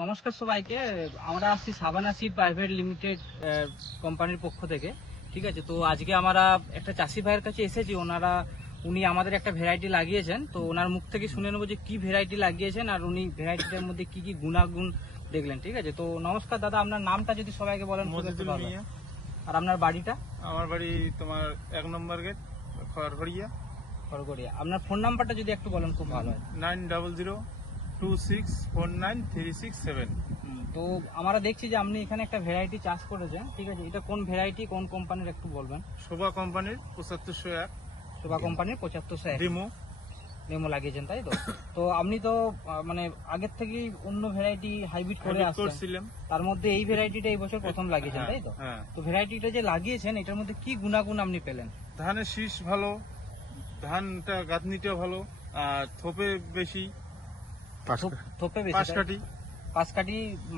নমস্কার সবাইকে। আমরা আসছি সাবানা সিড প্রাইভেট লিমিটেড কোম্পানির পক্ষ থেকে ঠিক আছে? তো আজকে আমরা একটা চাষি ভাইয়ের কাছে এসেছি। ওনারা উনি আমাদের একটা ভ্যারাইটি লাগিয়েছেন। তো ওনার মুখ থেকে শুনে নেব যে কি ভ্যারাইটি লাগিয়েছেন আর উনি ভ্যারাইটিটার মধ্যে কি কি গুণাগুণ দেখলেন ঠিক আছে? তো নমস্কার দাদা আপনার নামটা যদি সবাইকে বলেন আর আপনার বাড়িটা? আমার বাড়ি তোমার এক নম্বর গেট খড়খড়িয়া খড়গড়িয়া। আপনার ফোন নাম্বারটা যদি একটু বলেন খুব ভালো হয়। Nine double zero two six four nine three six seven তো আমরা দেখছি যে আপনি এখানে একটা ভ্যারাইটি চাষ করেছেন ঠিক আছে? এটা কোন ভ্যারাইটি কোন কোম্পানির একটু বলবেন? শোভা কোম্পানির পঁচাত্তরশো এক। শোভা কোম্পানির পঁচাত্তরশো এক। ডেমো ডেমো লাগিয়েছেন তাই তো? তো আপনি তো মানে আগের থেকেই অন্য ভ্যারাইটি হাইব্রিড করে করছিলাম তার মধ্যে এই ভ্যারাইটিটা এই বছর প্রথম লাগিয়েছেন তাই তো? হ্যাঁ তো ভ্যারাইটিটা যে লাগিয়েছেন এটার মধ্যে কি গুণাগুণ আপনি পেলেন? ধানের শীষ ভালো ধানটা গাঁথনিটা ভালো আর থোপে বেশি থোপ- বেশি পাঁচ? পাঁচ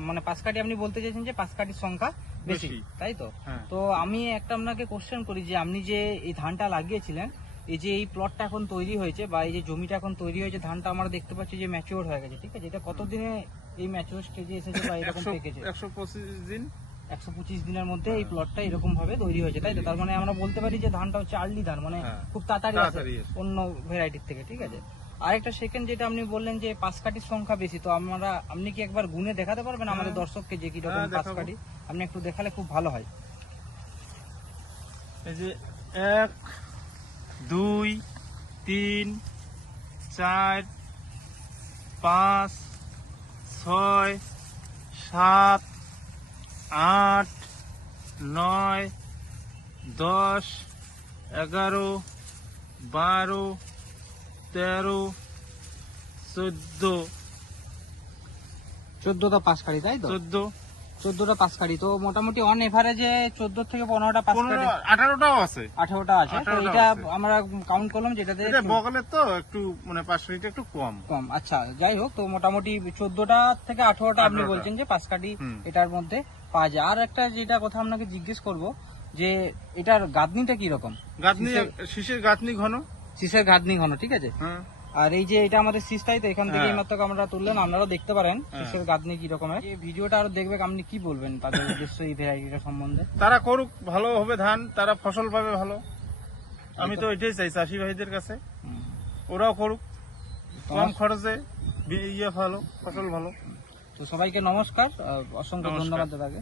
মানে পাঁচ আপনি বলতে চাইছেন যে পাঁচ সংখ্যা বেশি। তাই তো? হ্যাঁ। তো আমি একটা আপনাকে কোশ্চেন করি যে আপনি যে এই ধানটা লাগিয়েছিলেন এই যে এই প্লটটা এখন তৈরি হয়েছে বা এই যে জমিটা এখন তৈরি হয়েছে ধানটা আমরা দেখতে পাচ্ছি যে ম্যাচিওর হয়ে গেছে ঠিক আছে? এটা কতদিনে এই ম্যাচিওর স্টেজে এসেছে বা এরকম একশো একশো পঁচিশ দিন। একশো পঁচিশ দিনের মধ্যে এই প্লটটা এরকম ভাবে তৈরি হয়েছে তাই তো? তার মানে আমরা বলতে পারি যে ধানটা হচ্ছে আর্লি ধান মানে হ্যাঁ। খুব তাড়াতাড়ি। অন্য ভ্যারাইটির থেকে ঠিক আছে? আরেকটা সেকেন্ড যেটা আপনি বললেন যে পাঁচ কাঠির সংখ্যা বেশি তো আমরা আপনি কি একবার গুনে দেখাতে পারবেন আমাদের হ্যাঁ। দর্শককে যে কীরকম হ্যাঁ, পাঁচ। কাঠি আপনি একটু দেখালে খুব ভালো হয় এই যে এক দুই তিন চার পাঁচ ছয় সাত আট নয় দশ এগারো বারো তেরো চোদ্দ। চোদ্দটা পাঁচ কাঠি তাই তো? চোদ্দ। চোদ্দটা পাঁচ কাঠি তো মোটামুটি অন এভারেজে চোদ্দ থেকে পনেরোটা পাঁচ পনেরো কাঠি আঠারোটাও আছে। আঠারোটা আছে তো এটা আমরা কাউন্ট করলাম যেটাতে বগলের তো একটু মানে পাঁচ মিনিট একটু কম। কম আচ্ছা যাই হোক তো মোটামুটি চোদ্দটা থেকে আঠারোটা আপনি বলছেন যে পাঁচ কাঠি হুম। এটার মধ্যে পাওয়া যায়। আর একটা যেটা কথা আপনাকে জিজ্ঞেস করব যে এটার গাঁথনিটা কি রকম গাঁথনি শীষের গাঁথনি ঘন? শীষের গাঁথনি ঘন ঠিক আছে? হ্যাঁ আর এই যে এটা আমাদের শীষটাই তো? এখান থেকে হ্যাঁ। এইমাত্র আমরা তুললেন আপনারা দেখতে পারেন হ্যাঁ। শীষের গাঁথনি কি রকমের এই ভিডিওটা আরও দেখবে আপনি কি বলবেন তাদের উদ্দেশ্য এই ভ্যারাইটিটা সম্বন্ধে? তারা করুক ভালো হবে ধান তারা ফসল পাবে ভালো। আমি তো এটাই চাই চাষি ভাইদের কাছে। ওরাও করুক কম খরচে ইয়ে ভালো ফসল ভালো। তো সবাইকে নমস্কার অসংখ্য ধন্যবাদ দাদাকে।